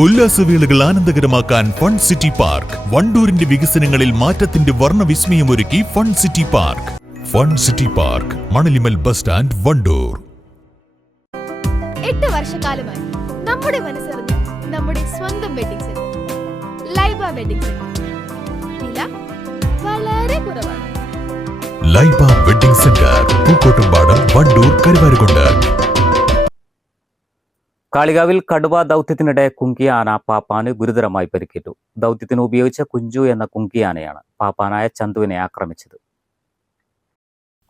ഉല്ലാസവേളകൾ ആനന്ദകരമാക്കാൻ fun city park. വണ്ടൂരിന്റെ വികസനങ്ങളിൽ മാറ്റത്തിന്റെ വർണ വിസ്മയമൊരുക്കി fun city park. Fun city park Manalimal bus stand Wandoor. എട്ട് വർഷക്കാലമായി നമ്മുടെ മനസ്സറിഞ്ഞ് നമ്മുടെ സ്വന്തം wedding centre Laiba wedding centre വില വളരെ കുറവാണ്. Laiba wedding centre Pookkottumpadam Wandoor Karuvarakundu. കാളികാവിൽ കടുവ ദൗത്യത്തിനിടെ കുങ്കിയാന പാപ്പാന് ഗുരുതരമായി പരിക്കേറ്റു. ദൗത്യത്തിന് ഉപയോഗിച്ച കുഞ്ചു എന്ന കുങ്കിയാനയാണ് പാപ്പാനായ ചന്തുവിനെ ആക്രമിച്ചത്.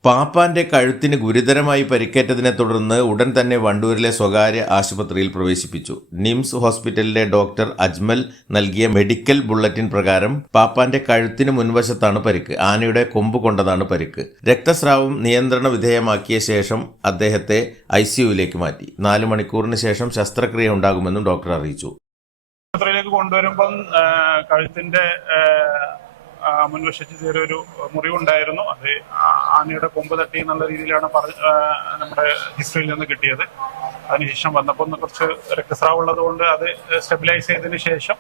പാപ്പാന്റെ കഴുത്തിന് ഗുരുതരമായി പരിക്കേറ്റതിനെ തുടർന്ന് ഉടൻ തന്നെ വണ്ടൂരിലെ സ്വകാര്യ ആശുപത്രിയിൽ പ്രവേശിപ്പിച്ചു. നിംസ് ഹോസ്പിറ്റലിലെ ഡോക്ടർ അജ്മൽ നൽകിയ മെഡിക്കൽ ബുള്ളറ്റിൻ പ്രകാരം പാപ്പാന്റെ കഴുത്തിന് മുൻവശത്താണ് പരിക്ക്. ആനയുടെ കൊമ്പ് കൊണ്ടതാണ് പരിക്ക്. രക്തസ്രാവം നിയന്ത്രണ വിധേയമാക്കിയ ശേഷം അദ്ദേഹത്തെ ഐ സിയുവിലേക്ക് മാറ്റി. നാല് മണിക്കൂറിന് ശേഷം ശസ്ത്രക്രിയ ഉണ്ടാകുമെന്നും ഡോക്ടർ അറിയിച്ചു. ആശുപത്രിയിലേക്ക് കൊണ്ടുവരുമ്പം കഴുത്തിന്റെ മുൻവശത്ത് ചെറിയൊരു മുറിവുണ്ടായിരുന്നു. അത് ആനയുടെ കൊമ്പ് തട്ടി എന്നുള്ള രീതിയിലാണ് പറ- ആ, നമ്മുടെ ഹിസ്റ്ററിയിൽ നിന്ന് കിട്ടിയത്. അതിനുശേഷം വന്നപ്പോൾ ഒന്ന് കുറച്ച് രക്തസ്രാവ് ഉള്ളത് കൊണ്ട് അത് സ്റ്റെബിലൈസ് ചെയ്തതിന് ശേഷം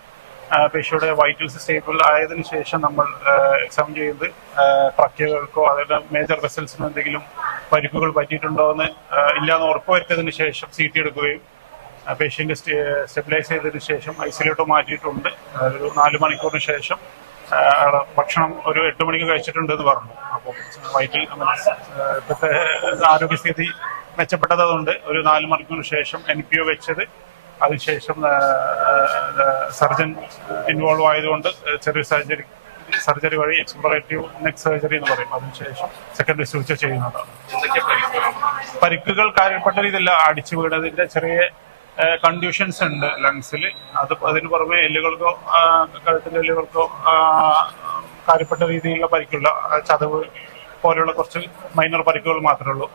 പേഷ്യയുടെ വൈറ്റൽസ് സ്റ്റേബിൾ ആയതിനു ശേഷം നമ്മൾ എക്സാം ചെയ്ത് ട്രക്കുകൾക്കോ അതായത് മേജർ വെസൽസിനോ എന്തെങ്കിലും പരിക്കുകൾ പറ്റിയിട്ടുണ്ടോ എന്ന് ഇല്ലാന്ന് ഉറപ്പുവരുത്തിയതിനു ശേഷം സി ടി എടുക്കുകയും പേഷ്യന്റ് സ്റ്റെബിലൈസ് ചെയ്തതിനു ശേഷം ഐസൊലേറ്റ് മാറ്റിയിട്ടുണ്ട്. ഒരു നാല് മണിക്കൂറിന് ശേഷം ഭക്ഷണം ഒരു എട്ട് മണിക്ക് കഴിച്ചിട്ടുണ്ട് എന്ന് പറഞ്ഞു. അപ്പോൾ വയറ്റിൽ ഇപ്പോഴത്തെ ആരോഗ്യസ്ഥിതി മെച്ചപ്പെട്ടതുകൊണ്ട് ഒരു നാല് മണിക്കൂർ ശേഷം എൻ പി ഒ വെച്ചത്. അതിനുശേഷം സർജൻ ഇൻവോൾവ് ആയതുകൊണ്ട് ചെറിയ സർജറി സർജറി വഴി എക്സ്പ്ലോറേറ്റീവ് നെക് സർജറി എന്ന് പറയും. അതിനുശേഷം സെക്കൻഡറി സ്വിച്ച് ചെയ്യുന്നതാണ്. പരിക്കുകൾ? കാര്യപ്പെട്ട രീതിയില്ല അടിച്ചു വീണതിന്റെ ചെറിയ കണ്ടീഷൻസ് ഉണ്ട് ലങ്സിൽ അത് അതിന് പുറമെ എല്ലുകൾക്കോ കഴുത്തിന്റെ എല്ലുകൾക്കോ കാര്യപ്പെട്ട രീതിയിലുള്ള പരിക്കുള്ള ചതവ് പോലെയുള്ള കുറച്ച് മൈനർ പരിക്കുകൾ മാത്രമേ ഉള്ളൂ.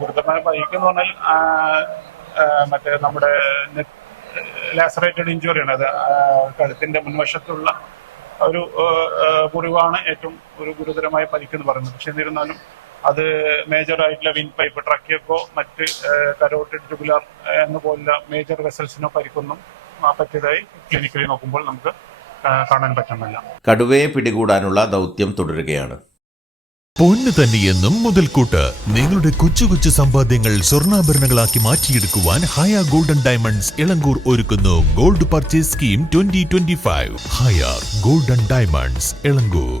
ഗുരുതരമായ പരിക്ക് എന്ന് പറഞ്ഞാൽ മറ്റേ നമ്മുടെ ലാസറേറ്റഡ് ഇഞ്ചുറിയാണ് അത്. കഴുത്തിന്റെ മുൻവശത്തുള്ള ഒരു മുറിവാണ് ഏറ്റവും ഒരു ഗുരുതരമായ പരിക്ക് എന്ന് പറയുന്നത്. പക്ഷെ എന്നിരുന്നാലും അത് മേജർ ആയിട്ടുള്ള വിൻ പൈപ്പ് ട്രക്കിയൊക്കെ മറ്റ് കരോട്ടിഡ് ട്യൂബുലാർ എന്ന പോലുള്ള മേജർ വെസൽസിനോ പരിക്കൊന്നും പറ്റിയതായി ക്ലിനിക്കലി നോക്കുമ്പോൾ നമുക്ക് കാണാൻ പറ്റുന്നില്ല. കടുവയെ പിടികൂടാനുള്ള ദൗത്യം തുടരുകയാണ്. പൊന്ന് തന്നെയെന്നും മുതൽക്കൂട്ട്. നിങ്ങളുടെ കൊച്ചു കൊച്ചു സമ്പാദ്യങ്ങൾ സ്വർണാഭരണങ്ങളാക്കി മാറ്റിയെടുക്കുവാൻ ഹയ ഗോൾഡൻ ഡയമണ്ട്സ് ഇളങ്കൂർ ഒരുക്കുന്നു gold purchase scheme twenty twenty five Haya golden diamonds Elankur.